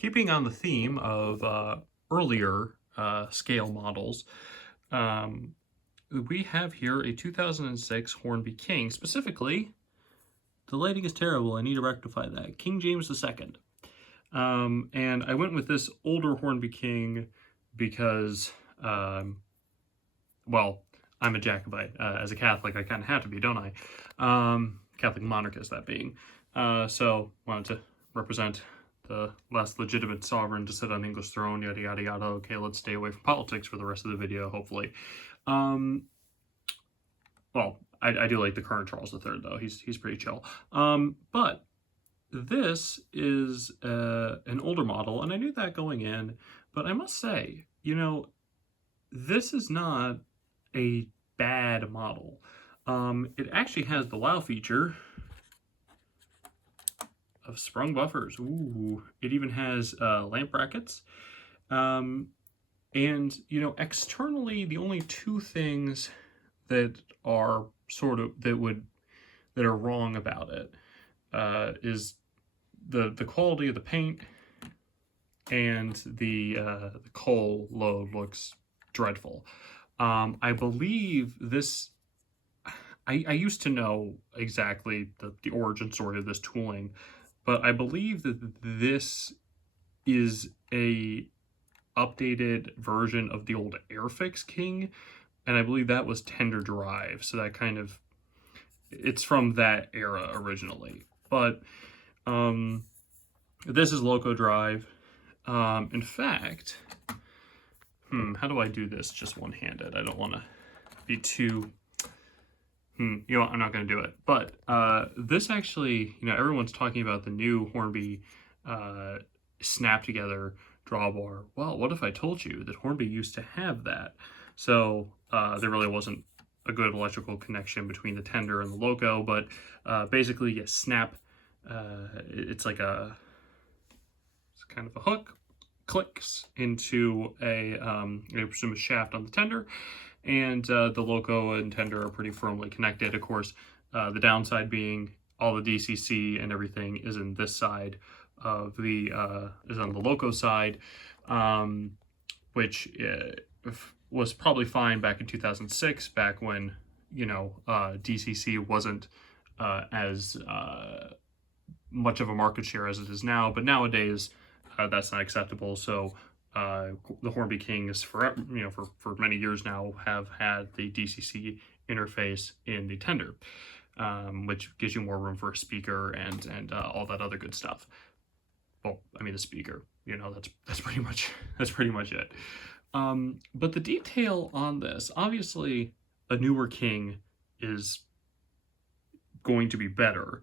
keeping on the theme of earlier scale models, um, we have here a 2006 Hornby King. Specifically, the lighting is terrible. I need to rectify that. King James II. And I went with this older Hornby King because, well, I'm a Jacobite. As a Catholic, I kind of have to be, don't I? Catholic monarchist, that being. So, wanted to represent the less legitimate sovereign to sit on the English throne, yada, yada, yada. Okay, let's stay away from politics for the rest of the video, hopefully. Well, I do like the current Charles III, though. He's pretty chill. But this is an older model, and I knew that going in, but I must say, this is not a bad model. It actually has the wow feature of sprung buffers. Ooh, it even has lamp brackets. And, externally, the only two things that are that are wrong about it is the quality of the paint, and the coal load looks dreadful. I believe this, I used to know exactly the origin story of this tooling, but I believe that this is a updated version of the old Airfix King, and I believe that was tender drive, so that kind of, it's from that era originally. But this is loco drive. In fact, how do I do this just one-handed? I don't want to be too, I'm not going to do it. But this actually, everyone's talking about the new Hornby snap together drawbar. Well, what if I told you that Hornby used to have that? So there really wasn't a good electrical connection between the tender and the loco, but basically, yes, snap. It's like it's kind of a hook, clicks into I presume a shaft on the tender, and the loco and tender are pretty firmly connected. Of course, the downside being all the DCC and everything is in this side of the is on the loco side, which was probably fine back in 2006, back when DCC wasn't as much of a market share as it is now. But nowadays, that's not acceptable. So the Hornby Kings, for many years now, have had the DCC interface in the tender, which gives you more room for a speaker and all that other good stuff. Well, I mean, the speaker, that's pretty much it. But the detail on this, obviously, a newer King is going to be better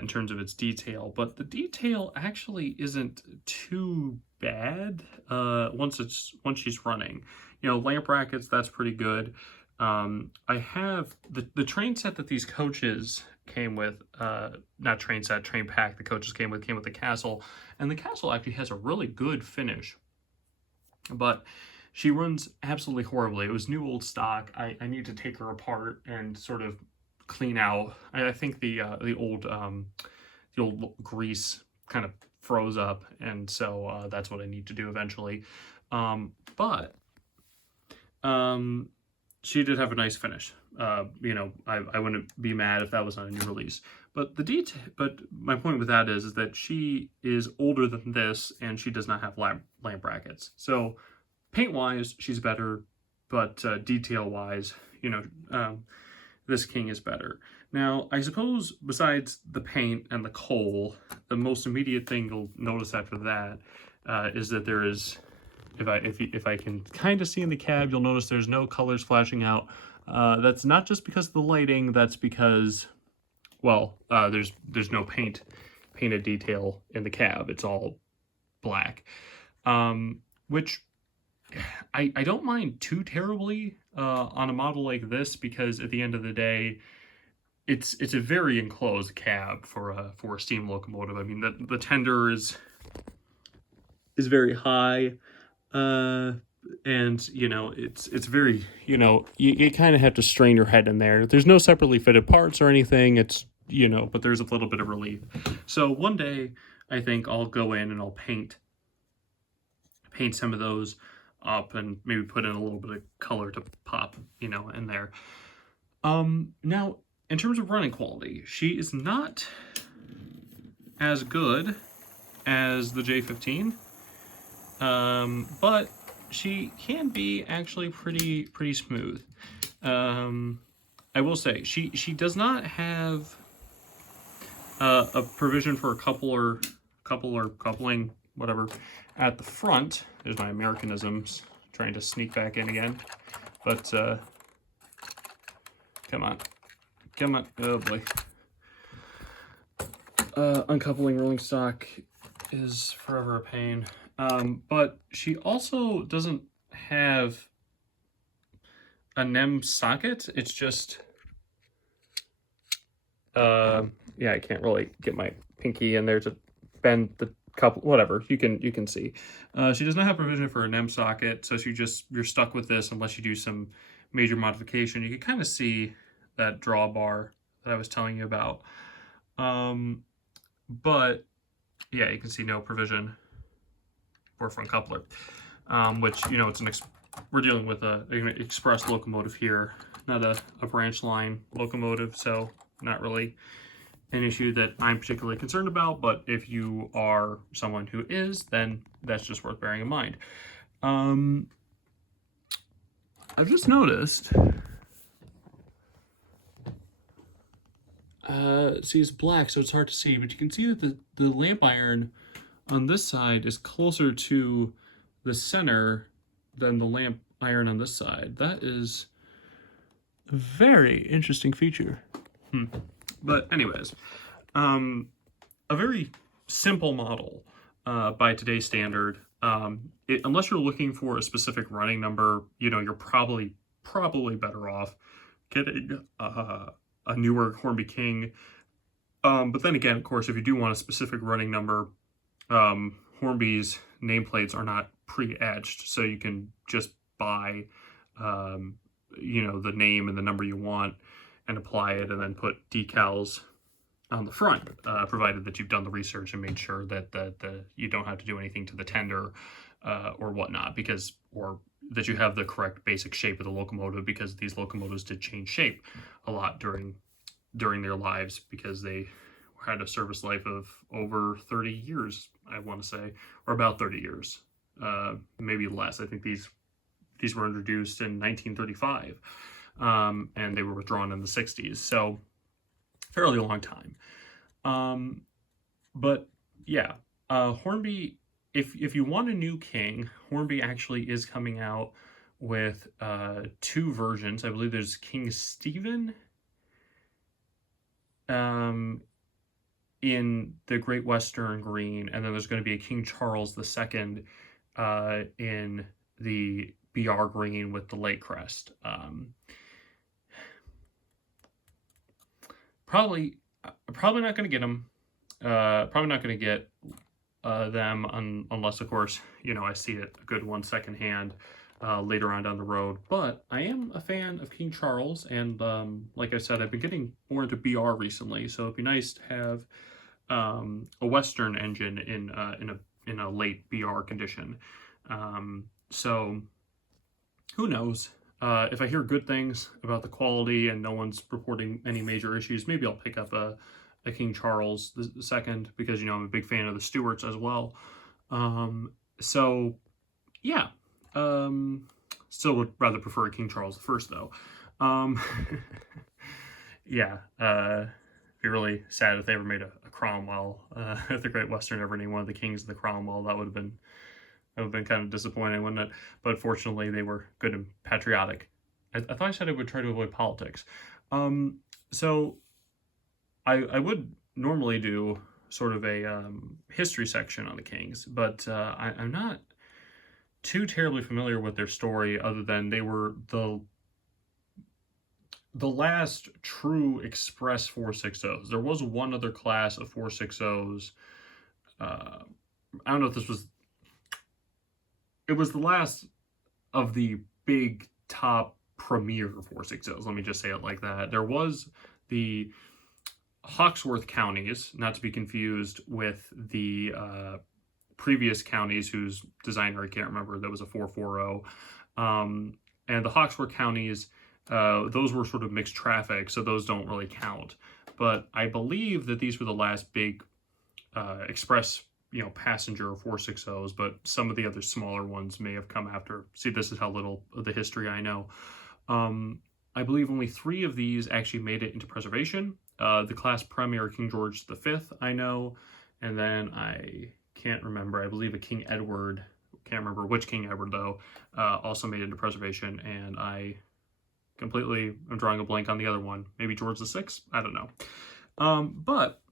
in terms of its detail, but the detail actually isn't too bad once she's running. Lamp brackets, that's pretty good. I have the train set that these coaches came with, not train set, train pack the coaches came with the castle, and the castle actually has a really good finish, but she runs absolutely horribly. It was new old stock. I need to take her apart and sort of clean out. I think the old grease kind of froze up, and so that's what I need to do eventually. But she did have a nice finish. I wouldn't be mad if that was not a new release. But my point with that is that she is older than this, and she does not have lamp brackets. So paint-wise, she's better, but detail-wise, this King is better. Now, I suppose besides the paint and the coal, the most immediate thing you'll notice after that is that there is, if I can kind of see in the cab, you'll notice there's no colors flashing out. That's not just because of the lighting. That's because, well, there's no painted detail in the cab. It's all black, which I don't mind too terribly on a model like this, because at the end of the day, it's a very enclosed cab for a steam locomotive. I mean, the tender is very high, and it's very, you kind of have to strain your head in there. There's no separately fitted parts or anything. It's but there's a little bit of relief. So one day I think I'll go in and I'll paint paint some of those up and maybe put in a little bit of color to pop, in there. Now, in terms of running quality, she is not as good as the J15, but she can be actually pretty smooth. I will say she does not have a provision for a coupling, whatever, at the front. There's my Americanisms trying to sneak back in again, but come on, oh boy. Uncoupling rolling stock is forever a pain. But she also doesn't have a NEM socket. It's just, yeah, I can't really get my pinky in there to bend the couple, whatever, you can see. She does not have provision for a NEM socket, so you're stuck with this unless you do some major modification. You can kind of see that drawbar that I was telling you about. But yeah, you can see no provision for a front coupler, which, we're dealing with an express locomotive here, not a branch line locomotive, so not really an issue that I'm particularly concerned about. But if you are someone who is, then that's just worth bearing in mind. I've just noticed, see, it's black, so it's hard to see, but you can see that the lamp iron on this side is closer to the center than the lamp iron on this side. That is a very interesting feature. But anyways, a very simple model by today's standard. Unless you're looking for a specific running number, you're probably better off getting a newer Hornby King. But then again, of course, if you do want a specific running number, Hornby's nameplates are not pre-etched, so you can just buy, the name and the number you want and apply it, and then put decals on the front, provided that you've done the research and made sure that you don't have to do anything to the tender or whatnot, or that you have the correct basic shape of the locomotive, because these locomotives did change shape a lot during their lives, because they had a service life of over 30 years, I want to say, or about 30 years, maybe less. I think these were introduced in 1935, and they were withdrawn in the 60s, so fairly long time. But yeah, Hornby, if you want a new King, Hornby actually is coming out with 2 versions. I believe there's King Stephen in the Great Western green, and then there's going to be a King Charles II in the BR green with the lake crest. Probably not going to get them. Probably not going to get them unless, of course, I see it a good one secondhand later on down the road. But I am a fan of King Charles, and like I said, I've been getting more into BR recently, so it'd be nice to have a Western engine in a late BR condition. So who knows? If I hear good things about the quality and no one's reporting any major issues, maybe I'll pick up a King Charles II, because I'm a big fan of the Stuarts as well. So yeah, still would rather prefer a King Charles I though. Yeah, be really sad if they ever made a Cromwell. If the Great Western ever named one of the kings of the Cromwell, that would have been kind of disappointing, wouldn't it? But fortunately, they were good and patriotic. I thought I said I would try to avoid politics. So I would normally do sort of a history section on the Kings, but I'm not too terribly familiar with their story, other than they were the last true express 460s. There was one other class of 460s. I don't know if this was... It was the last of the big top premier 460s. Let me just say it like that. There was the Hawksworth counties, not to be confused with the previous counties whose designer I can't remember, that was a 440. And the Hawksworth counties, those were sort of mixed traffic, so those don't really count. But I believe that these were the last big express, passenger 460s, but some of the other smaller ones may have come after. See, this is how little of the history I know. I believe only 3 of these actually made it into preservation. The class Premier King George V, I know, and then I can't remember. I believe a King Edward, can't remember which King Edward though, also made it into preservation, and I'm drawing a blank on the other one. Maybe George VI? I don't know. But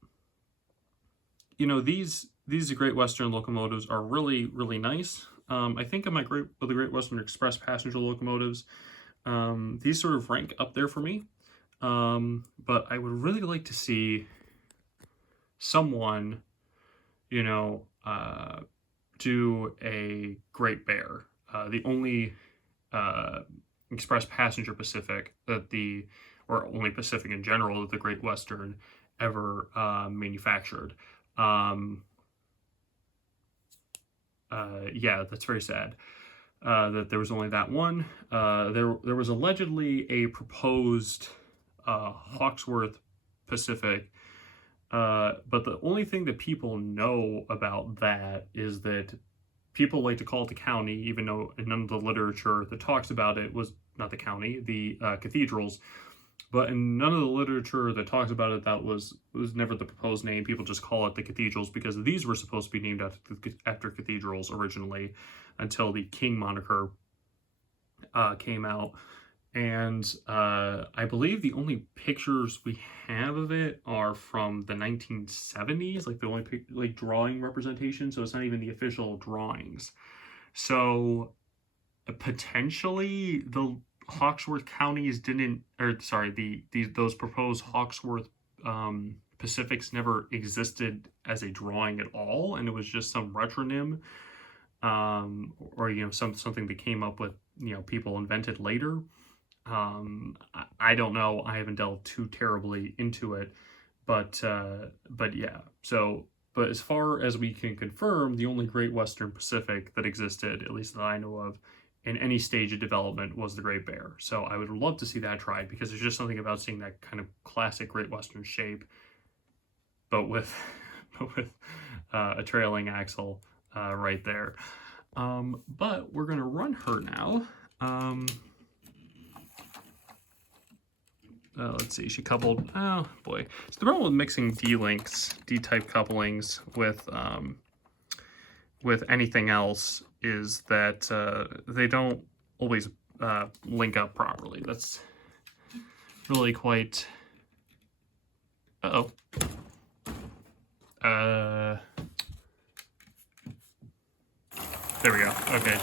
these Great Western locomotives are really, really nice. I think of the Great Western Express passenger locomotives, these sort of rank up there for me. But I would really like to see someone, do a Great Bear. The only express passenger Pacific or only Pacific in general that the Great Western ever manufactured. Yeah, that's very sad. That there was only that one. There was allegedly a proposed Hawksworth Pacific, but the only thing that people know about that is that people like to call it the county, even though none of the literature that talks about it was not the county, the cathedrals. But in none of the literature that talks about it, that was never the proposed name. People just call it the cathedrals because these were supposed to be named after cathedrals originally, until the King moniker came out. And I believe the only pictures we have of it are from the 1970s, like the only drawing representation. So it's not even the official drawings. So potentially the Hawksworth counties those proposed Hawksworth Pacifics never existed as a drawing at all, and it was just some retronym, or something that came up with people invented later. I don't know. I haven't delved too terribly into it, but yeah. But as far as we can confirm, the only Great Western Pacific that existed, at least that I know of, in any stage of development was the Great Bear. So I would love to see that tried, because there's just something about seeing that kind of classic Great Western shape, but with a trailing axle right there. But we're gonna run her now. Let's see, she coupled, oh boy. So the problem with mixing D-links, D-type couplings with anything else is that they don't always link up properly. That's really quite, there we go. Okay,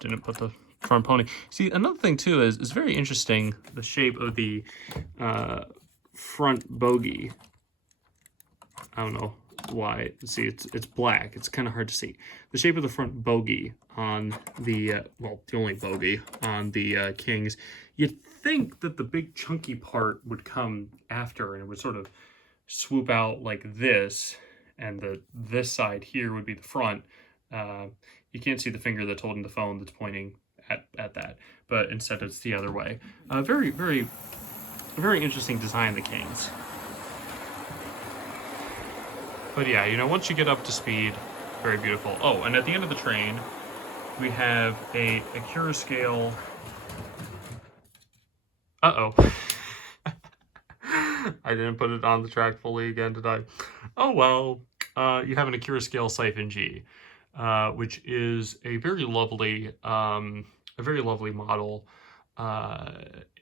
didn't put the front pony. See, another thing too is very interesting, the shape of the front bogie. I don't know why. See, it's black. It's kind of hard to see. The shape of the front bogie on the the only bogie on the Kings. You'd think that the big chunky part would come after, and it would sort of swoop out like this, and this side here would be the front. You can't see the finger that's holding the phone that's pointing at that, but instead it's the other way. Very, very, very interesting design, the Kings. But yeah, once you get up to speed, very beautiful. Oh, and at the end of the train, we have a Cura scale. Uh-oh. I didn't put it on the track fully again, did I? Oh, well. You have an Acura scale Siphon G, which is a very lovely model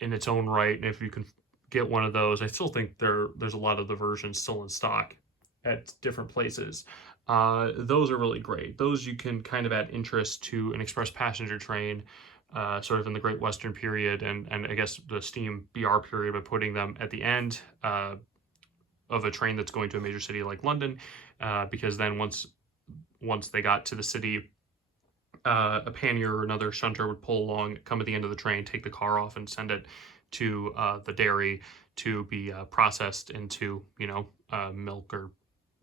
in its own right. And if you can get one of those, I still think there's a lot of the versions still in stock at different places. Those are really great. Those you can kind of add interest to an express passenger train, sort of in the Great Western period, and I guess the steam BR period, by putting them at the end of a train that's going to a major city like London, because then once they got to the city, a pannier or another shunter would pull along, come at the end of the train, take the car off, and send it to the dairy to be processed into milk or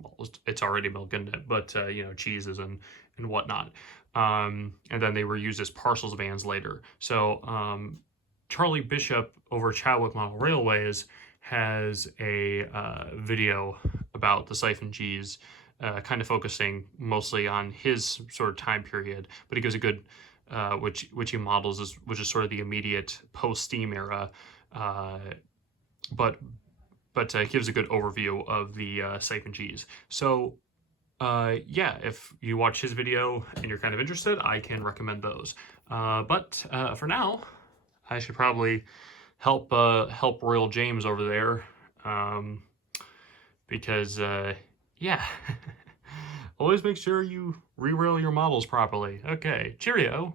well, it's already milk in it, but you know, cheeses and whatnot. And then they were used as parcels vans later. So Charlie Bishop over Chadwick Model Railways has a video about the siphon cheese, kind of focusing mostly on his sort of time period, but he gives a good, which he models as, which is sort of the immediate post-steam era, uh, but gives a good overview of the siphon cheese. So yeah, if you watch his video and you're kind of interested, I can recommend those. But for now, I should probably help Royal James over there, because yeah, always make sure you re-rail your models properly. Okay, cheerio.